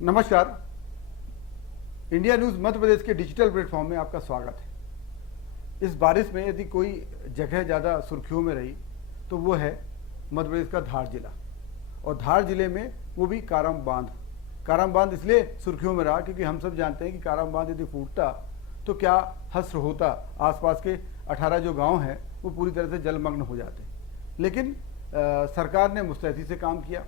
नमस्कार। India news Madhya Pradesh के digital platform में आपका स्वागत है। इस बारिश में यदि कोई जगह ज़्यादा सुर्खियों में रही तो वो है मध्य प्रदेश का धार जिला, और धार जिले में वो भी काराम बांध। काराम बांध इसलिए सुर्खियों में रहा क्योंकि हम सब जानते हैं कि काराम बांध यदि फूटता तो क्या हश्र होता, आसपास के 18 जो गाँव हैं वो पूरी तरह से जलमग्न हो जाते। लेकिन सरकार ने मुस्तैदी से काम किया,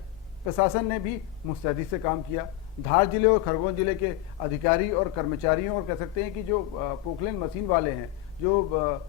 प्रशासन ने भी मुस्तैदी से काम किया। धार जिले और खरगोन जिले के अधिकारी और कर्मचारियों और कह सकते हैं कि जो पोकलेन मशीन वाले हैं, जो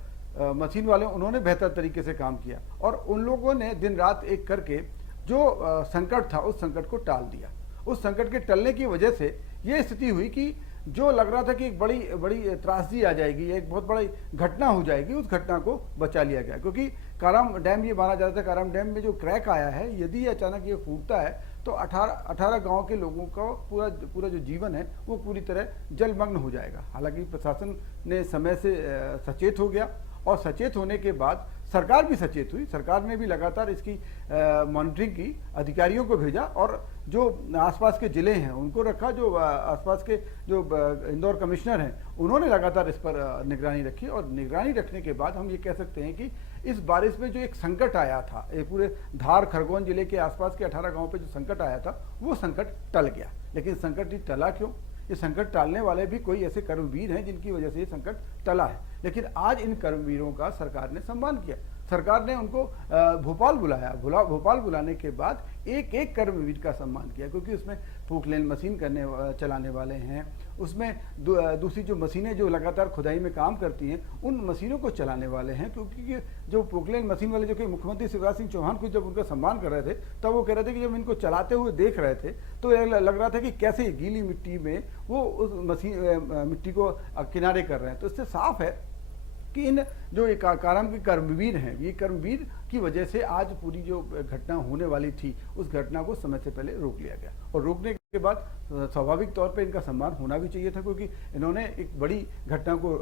मशीन वाले, उन्होंने बेहतर तरीके से काम किया और उन लोगों ने दिन रात एक करके जो संकट था उस संकट को टाल दिया। उस संकट के टलने की वजह से ये स्थिति हुई कि जो लग रहा था कि एक बड़ी त्रासदी आ जाएगी, एक बहुत बड़ी घटना हो जाएगी, उस घटना को बचा लिया गया। क्योंकि काराम डैम, ये माना जाता है काराम डैम में जो क्रैक आया है, यदि अचानक ये फूटता है तो 18 गांव के लोगों का पूरा जो जीवन है वो पूरी तरह जलमग्न हो जाएगा। हालांकि प्रशासन ने समय से सचेत हो गया और सचेत होने के बाद सरकार भी सचेत हुई। सरकार ने भी लगातार इसकी मॉनिटरिंग की, अधिकारियों को भेजा और जो आसपास के ज़िले हैं उनको रखा, जो आसपास के जो इंदौर कमिश्नर हैं उन्होंने लगातार इस पर निगरानी रखी। और निगरानी रखने के बाद हम ये कह सकते हैं कि इस बारिश में जो एक संकट आया था, ये पूरे धार खरगोन जिले के आसपास के 18 गाँव पे जो संकट आया था वो संकट टल गया। लेकिन संकट टला क्यों? ये संकट टालने वाले भी कोई ऐसे कर्मवीर हैं जिनकी वजह से ये संकट टला है। लेकिन आज इन कर्मवीरों का सरकार ने सम्मान किया। सरकार ने उनको भोपाल बुलाया। भोपाल बुलाने के बाद एक एक कर्मवीर का सम्मान किया, क्योंकि उसमें पोकलेन मशीन चलाने वाले हैं, उसमें दूसरी जो मशीनें जो लगातार खुदाई में काम करती हैं उन मशीनों को चलाने वाले हैं। क्योंकि जो पोकलेन मशीन वाले, जो कि मुख्यमंत्री शिवराज सिंह चौहान को जब उनका सम्मान कर रहे थे तब वो कह रहे थे कि जब इनको चलाते हुए देख रहे थे तो लग रहा था कि कैसे गीली मिट्टी में वो उस मिट्टी को किनारे कर रहे हैं। तो इससे साफ है कि इन जो काराम के कर्मवीर हैं, ये कर्मवीर की वजह से आज पूरी जो घटना होने वाली थी उस घटना को समय से पहले रोक लिया गया। और रोकने के बाद स्वाभाविक तौर पे इनका सम्मान होना भी चाहिए था, क्योंकि इन्होंने एक बड़ी घटना को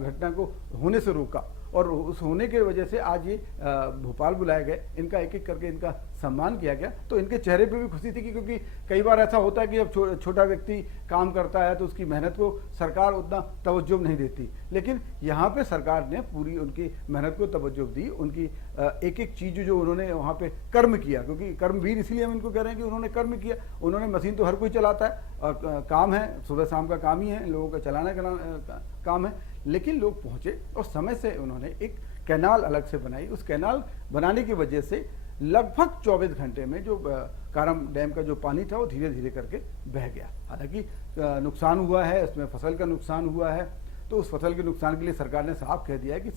घटना को होने से रोका और उस होने की वजह से आज ये भोपाल बुलाए गए, इनका एक एक करके इनका सम्मान किया गया। तो इनके चेहरे पे भी खुशी थी, क्योंकि कई बार ऐसा होता है कि जब छोटा व्यक्ति काम करता है तो उसकी मेहनत को सरकार उतना तवज्जो नहीं देती, लेकिन यहाँ पे सरकार ने पूरी उनकी मेहनत को तवज्जो दी। उनकी एक एक चीज़ जो उन्होंने वहाँ पे कर्म किया, क्योंकि कर्मवीर इसलिए हम इनको कह रहे हैं कि उन्होंने कर्म किया। उन्होंने मशीन तो हर कोई चलाता है और काम है, सुबह शाम का काम ही है, लोगों का चलाने का काम है, लेकिन लोग पहुंचे और समय से उन्होंने एक कैनाल अलग से बनाई। उस कैनाल बनाने की वजह से लगभग 24 घंटे में जो काराम डैम का जो पानी था वो धीरे धीरे करके बह गया। हालांकि नुकसान हुआ है, इसमें फसल का नुकसान हुआ है, तो उस फसल के नुकसान के लिए सरकार ने साफ कह दिया है कि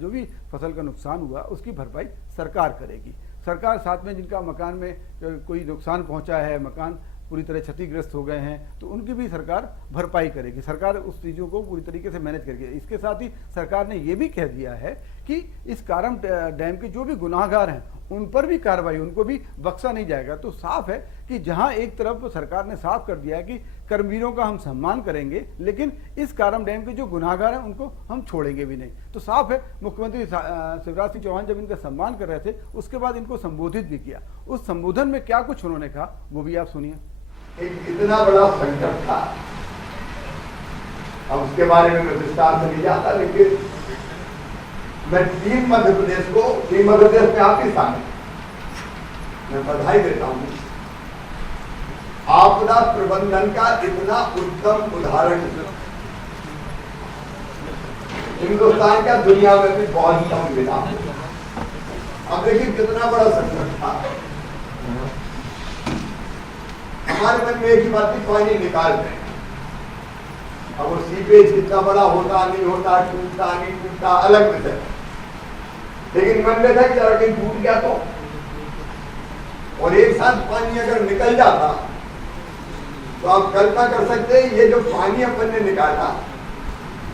जो भी फसल का नुकसान हुआ उसकी भरपाई सरकार करेगी। सरकार, साथ में जिनका मकान में कोई नुकसान पहुंचा है, मकान पूरी तरह क्षतिग्रस्त हो गए हैं, तो उनकी भी सरकार भरपाई करेगी। सरकार उस चीज़ों को पूरी तरीके से मैनेज करेगी। इसके साथ ही सरकार ने ये भी कह दिया है कि इस काराम डैम के जो भी गुनाहगार हैं उन पर भी कार्रवाई, उनको भी बख्शा नहीं जाएगा। तो साफ है कि जहां एक तरफ सरकार ने साफ कर दिया है कि कर्मवीरों का हम सम्मान करेंगे, लेकिन इस काराम डैम के जो गुनाहगार हैं उनको हम छोड़ेंगे भी नहीं। तो साफ है, मुख्यमंत्री शिवराज सिंह चौहान जब इनका सम्मान कर रहे थे उसके बाद इनको संबोधित भी किया। उस संबोधन में क्या कुछ उन्होंने कहा वो भी आप सुनिए। एक इतना बड़ा संकट था, अब उसके बारे में मैं विस्तार से नहीं जाता, लेकिन मैं टीम मध्य प्रदेश में आपके सामने मैं बधाई देता हूं। आपदा प्रबंधन का इतना उत्तम उदाहरण हिंदुस्तान का दुनिया में भी बहुत कम मिला। अब देखिए कितना बड़ा संकट था। हमारे मन में एक ही बात थी, पानी निकाल दें। अब वो सीपेज कितना बड़ा होता नहीं होता, टूटता नहीं टूटता, अलग विषय, लेकिन मन में था कि जरा कहीं टूट गया तो, और एक साथ पानी अगर निकल जाता तो आप कल्पना कर सकते हैं ये जो पानी अपन ने निकाला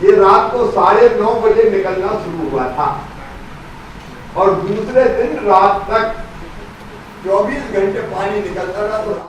ये रात को 9:30 बजे निकलना शुरू हुआ था और दूसरे दिन रात तक 24 घंटे पानी निकलता रहा। तो